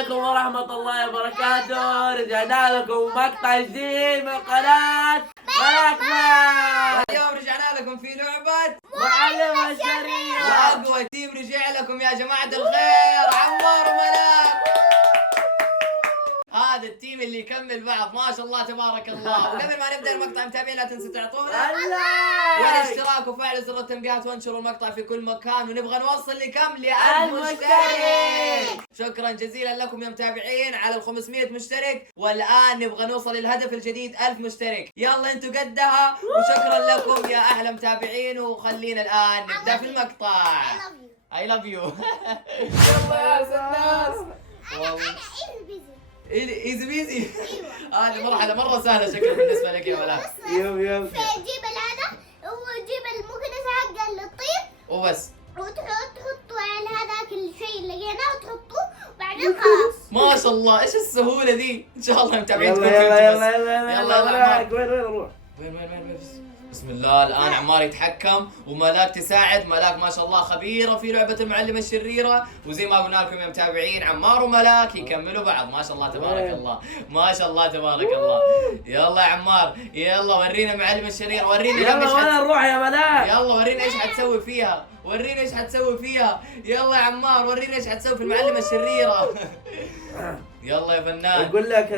عليكم ورحمة الله وبركاته. رجعنا لكم مقطع جديد من قناة ملاك. اليوم رجعنا لكم في لعبة معلم الشريرة، وأقوى تيم رجع لكم يا جماعة الخير، عمار وملاك. هذا التيم اللي يكمل بعض، ما شاء الله تبارك الله. وقبل ما نبدأ المقطع متابعين لا تنسوا تعطونا والاشتراك وفعل زر التنبيهات وانشروا المقطع في كل مكان، ونبغى نوصل لكم ل1000 مشترك. شكرا جزيلا لكم يا متابعين على ال 500 مشترك، والآن نبغى نوصل للهدف الجديد 1000 مشترك. يلا انتوا قدها، وشكرا لكم يا أحلى متابعين. وخلينا الآن نبدأ في المقطع. I love you. يلا يا الناس. ايزي بيزي. هذه مرحلة مرة سهلة شكلها بالنسبة لك يا ملاك. يوم فجيب هذا وجيب المكنسة حق الطيب وبس، وتحطوا على هذاك الشيء اللي لقيناه وتحطوه وبعدين خلاص. ما شاء الله ايش السهولة دي. ان شاء الله متابعين تكون يلا فهمتوا. يلا يلا ملاك، وين نروح؟ وين بسم الله. الان عمار يتحكم وملاك تساعد. ملاك ما شاء الله خبيرة في لعبة المعلمة الشريرة، وزي ما قلنا لكم يا متابعين عمار وملاك يكملوا بعض. ما شاء الله تبارك الله، ما شاء الله تبارك الله. يلا يا عمار، يلا ورينا المعلمة الشريرة، ورينا يلا وين نروح يا ملاك؟ يلا ورينا ايش حتسوي فيها، ورينا ايش حتسوي فيها. يلا يا عمار ورينا ايش حتسوي في المعلمة الشريرة. يلا يا فنان. يقول لك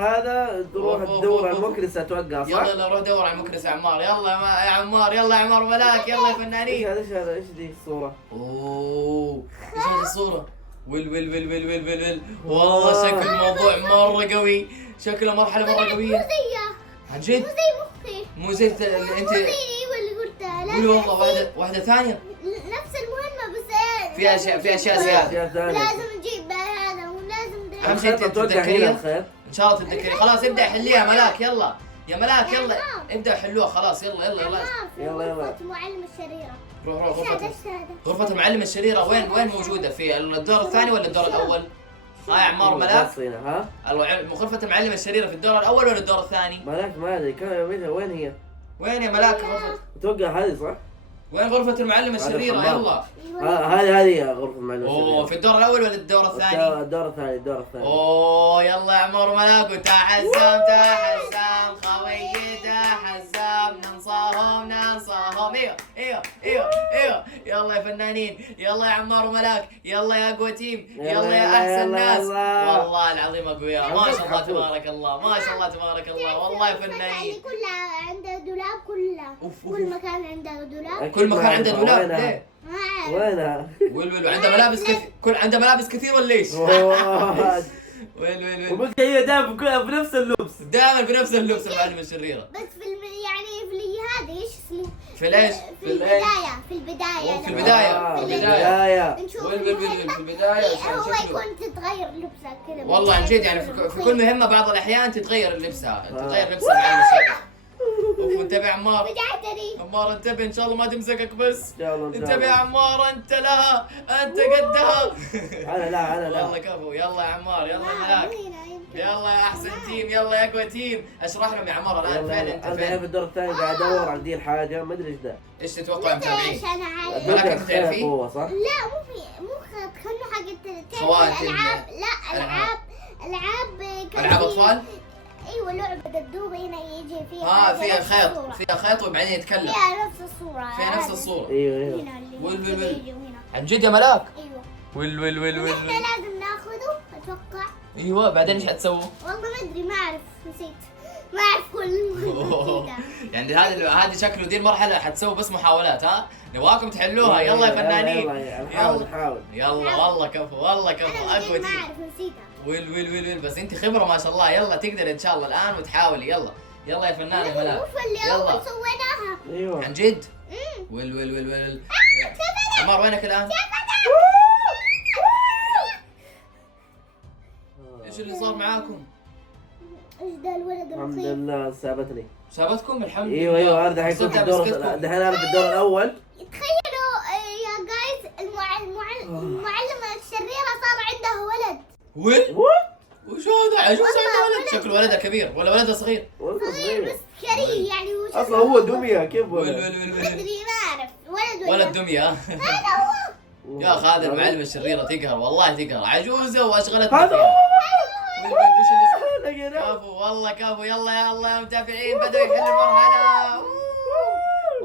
هذا تروح تدور المكنسة توقع صح؟ يلا روح دور على المكنسة يا عمار. يلا يا عمار، يلا يا عمار ملاك، يلا يا ايش فنانين. هذا ايش هذا ايش دي الصورة؟ اوه ايش هذه الصورة؟ ويل والله شكل الموضوع مرة قوي، شكله مرحلة مرة قوية. مو زيها، عن جد؟ مو زي مخي، مو زي اللي انت مو زي اللي قلتها. لا قولي والله واحدة ثانية نفس المهمة بس في اشياء زيادة. يا ثاني ولازم نجيب هذا ولازم ده. أهم شيء توقع هنا تتذكريها الخير. ان شاء الله تتذكري. خلاص ابدأ حليها ملاك. يلا يا ملاك يلا عمار. ابدأ حلوها خلاص. يلا يلا يلا. غرفة معلم الشريرة. روح ايش هذا غرفة ايش هذا؟ غرفة المعلمة الشريرة. وين موجودة؟ في الدور الثاني ولا الدور الأول؟ ها يا عمار ملاك؟ ها؟ غرفة المعلمة الشريرة في الدور الأول ولا الدور الثاني؟ ملاك ما ادري وين هي؟ وين يا ملاك غرفة؟ اتوقع هذه صح؟ وين غرفة المعلمة الشريرة؟ الحمام. يلا. هذه غرفة المعلم اوه في الدور الأول ولا الدور الثاني؟ الدور الثاني. اوه يلا يا عمار ملاك. وتحسم خويي تحسم، ننصاهم ايوه يلا يا فنانين، يلا يا عمار وملاك، يلا يا اقوى تيم، يلا يا احسن ناس. والله العظيم اقوياء، ما شاء الله تبارك الله، ما شاء الله تبارك الله. والله فنانين. كلها عندها دولاب كلها. كل مكان عندها دولاب. كل مكان عنده دولاب. ليه؟ وينها؟ وعنده ملابس كثير. عنده ملابس كثير ولا ايش؟ ويل وقلت هي دائما بنفس اللبس. دائما بنفس اللبس المعلمة الشريرة. بس يعني في هذا ايش اسمه؟ في ايش؟ في البداية. في البداية. نشوف في البداية هو شكله. يكون تتغير لبسه كذا. والله عن جد يعني في كل مهمة بعض الأحيان تتغير لبسها المعلمة الشريرة. وانتبه عمار. رجعتني. عمار انتبه ان شاء الله ما تمسكك بس. يلا انتبه يا عمار، انت لها، انت قدها. انا لا يلا كفو. يلا يا عمار، يلا يا ملاك، يلا يا احسن تيم، يلا يا اقوى تيم. اشرح لهم يا عمار الان فين انت. انا في الدور الثاني قاعد ادور على دي الحاجه ما ادري ايش ذا. ايش تتوقع متابعين؟ ايش انا عارف. ملاك انت تعرفين؟ قوه صح؟ لا مو خلوا حق خواتم. الالعاب. لا العاب اطفال؟ ايوه لعبة الدوبة هنا يجي فيها. فيها خيط، فيها خيط وبعدين يتكلم. فيها نفس الصورة. فيها نفس الصورة. ايوه هنا ويل. عن جد يا ملاك؟ ايوه. ويل. احنا لازم ناخذه اتوقع. ايوه بعدين ايش حتسووا؟ والله ما ادري، ما اعرف، نسيت. ما اعرف كل يعني هذه شكله دي المرحلة حتسووا بس محاولات. ها نبغاكم تحلوها. يلا يا فنانين. نحاول. يلا والله كفو، والله كفو، اقوى ما تيم. اعرف، نسيتها. ويل بس انت خبرة ما شاء الله. يلا تقدر ان شاء الله الان وتحاولي. يلا يا فنان يا ملاك. شوف اللي يلا. اول سويناها. ايوه عن جد؟ ويل. عمار وينك الان؟ ايش اللي صار معاكم؟ ايش ذا الولد الحمد الرخيص؟ لله سابتني. سابتكم الحمد لله. ايوه هذا دحين كنت في الدور دحين انا في الدور الاول. تخيلوا يا جايز المعلمة الشريرة صار عندها ولد. وش هذا؟ عجوز عنده ولد؟ شكله ولده كبير ولا ولده صغير؟ صغير بس كريه يعني. وش اصلا هو دميه كيف ويل ما ادري، ما اعرف. ولد ولد دمية. هذا هو. يا اخي هذا المعلمة الشريرة تقهر والله تقهر، عجوزة واشغلت هذا كفو والله كفو. يلا يلا يا متابعين بدأوا يحلوا المرحلة.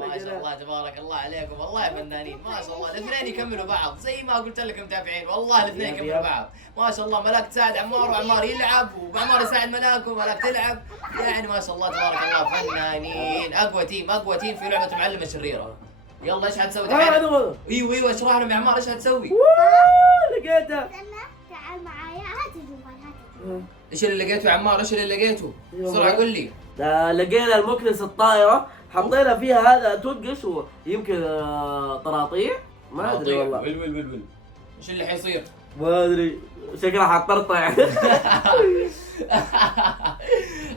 ما شاء الله تبارك الله عليكم والله فنانين ما شاء الله. الاثنين يكملوا بعض زي ما قلت لكم متابعين، والله الاثنين يكملوا بعض ما شاء الله. ملاك تساعد عمار وعمار يلعب، وعمار يساعد ملاك وملاك تلعب، يعني ما شاء الله تبارك الله فنانين. اقوى تيم في لعبة المعلمة الشريرة. يلا ايش حتسوي دحين؟ ايوه اشرح لهم يا عمار ايش حتسوي؟ لقيتها. تعال معايا، هات الجوال هات. ايش اللي لقيته يا عمار؟ ايش اللي لقيته؟ بسرعة قول لي. لقينا المكنسة الطائرة، حطينا فيها هذا توقش ويمكن طراطيع ما ادري والله. ول ايش اللي حيصير؟ ما ادري شكلها حتطرطع.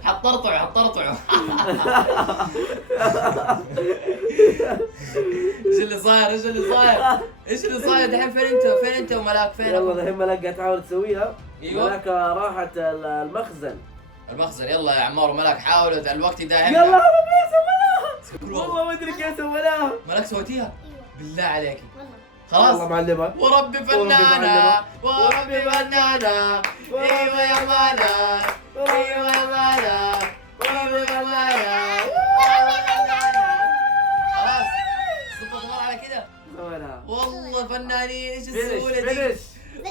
حطرطعوا ايش اللي صاير؟ ايش اللي صاير دحين؟ فين انت وملاك؟ فين؟ يلا الحين ملاك قاعد تحاول تسويها. ايوه ملاك راحت المخزن. يلا يا عمار وملاك حاولوا الوقت داهم. يلا انا ما سويناها والله ما ادري كيف سويناها. ملاك سويتيها؟ ايوه بالله عليك والله. خلاص والله معلمة وربي فنانة وربي فنانة. ايوه يا ملاك ايوه يا ملاك وربي فنانة. خلاص ظبط الامور على كده. سويناها والله فنانين. ايش السهولة دي؟ فينش.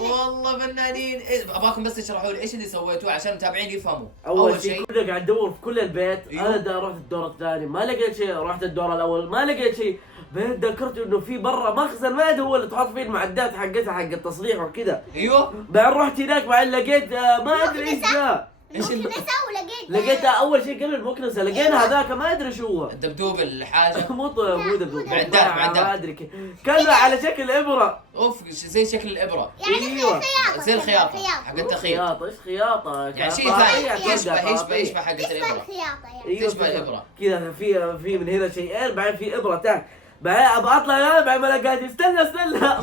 والله فنانين. ابغاكم بس تشرحوا لي ايش اللي سويتوه عشان المتابعين يفهموا. اول شيء كنا قاعد ندور في كل البيت. أيوه. انا رحت الدور الثاني ما لقيت شيء، رحت الدور الاول ما لقيت شيء، بعدين ذكرت انه في برا مخزن ما ادري هو اللي تحط فيه المعدات حقتها حق التصليح وكذا. ايوه بعدين رحت هناك بعدين لقيت ما ادري ايش ذا. ايش اللي مكنسة ولقيت لقيتها اول شيء قبل المكنسه، لقينا هذاك ما ادري شو هو. الدبدوب الحاجة مو دبدوب معدات. ما ادري كيف كان على شكل ابره. اوف زي شكل الابرة، يعني أيوة. زي الخياطة حق التخيط، خياطه. ايش خياطه؟ يعني شيء طاقية ثاني كذا، يشبه حقة تشبه الابرة. الخياطة يعني. ايوه تشبه الإبرة. كذا في من هنا شيئين بعدين في ابره تحت. بعدين ابغى اطلع انا بعدين ما لقيت استنى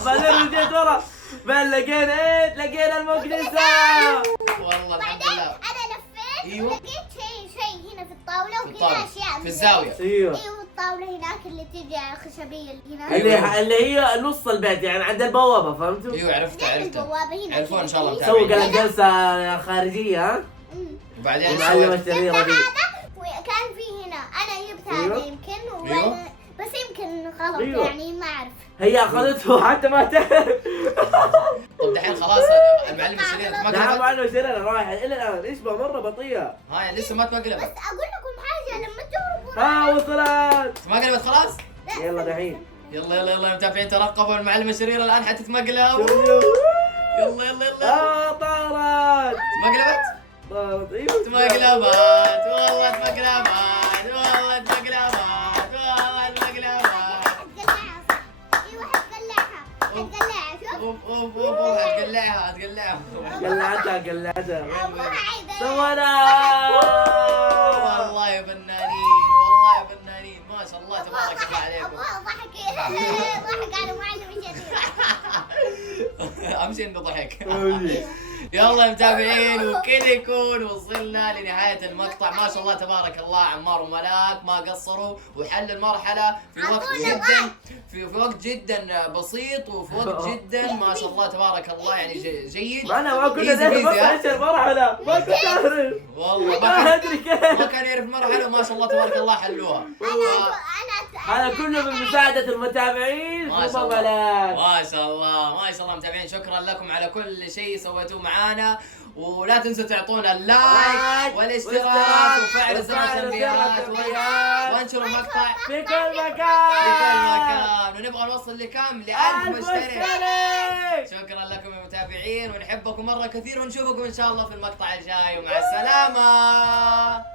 بعدين رجعت ورا بعدين لقينا المكنسه. والله الحمد بعدين لله. انا لفيت أيوه. ولقيت شيء هنا في الطاولة في وكذا الطاولة. اشياء في الزاوية. ايوه ايوه الطاولة هناك اللي تجي على الخشبية اللي هناك. اللي هي نص البيت يعني عند البوابه فهمتوا؟ ايوه عرفتها البوابة هنا. عرفوها ان شاء الله سووا متابعين. جلسه خارجيه ها؟ وبعدين إيش المعلمه سويت؟ الشريره دي. وكان في هنا انا جبت أيوه. هذا يمكن أيوه. بس يمكن غلط أيوه. يعني ما اعرف. هي اخذته حتى ما تعرف. طب دحين خلاص المعلمة الشريرة ما لا قلبت؟ معلم شريره رايحه الى الان ايش مره بطيئه. ها يعني لسه ما بس تقلبت. اقول لكم حاجة لما تجربوا. ها وصلت. ما قلبت خلاص؟ يلا دحين يلا يلا يلا يا متابعين ترقبوا المعلمة الشريرة الان حتتمقلب. يلا يلا يلا. طارت ما قلبت؟ طارت ايوه تمقلبت والله تمقلبت والله تمقلبت والله تمقلبت. ايوه حتقلعها شوف. اوف هتقلعها قلعتها ابغى اعيد. سوينا. والله يا فنانين ما شاء الله تبارك الله عليكم. ابغى ضحك على معلم الشريرة. اهم شيء انه ضحك. يلا يا متابعين وكذا يكون وصلنا لنهاية المقطع. ما شاء الله تبارك الله عمار وملاك ما قصروا وحلوا المرحلة في وقت جدا بسيط وفي وقت جدا ما شاء الله تبارك الله يعني جيد. انا ما كنا Easy نعرف peasy، ها؟ ايش المرحله ما كنت اعرف والله ما ادري كيف. ما كان يعرف مرحلة وما شاء الله تبارك الله حلوها. هذا كله من مساعدة المتابعين ما شاء ثم الله ملاك. ما شاء الله متابعين شكرا لكم على كل شيء سويتوه معانا. ولا تنسوا تعطونا اللايك والاشتراك وفعل زر التنبيهات وانشروا المقطع في كل مكان ونبغى نوصل لكم ل1000 مشترك. مشترك. شكرا لكم يا متابعين ونحبكم مرة كثير ونشوفكم ان شاء الله في المقطع الجاي ومع السلامة.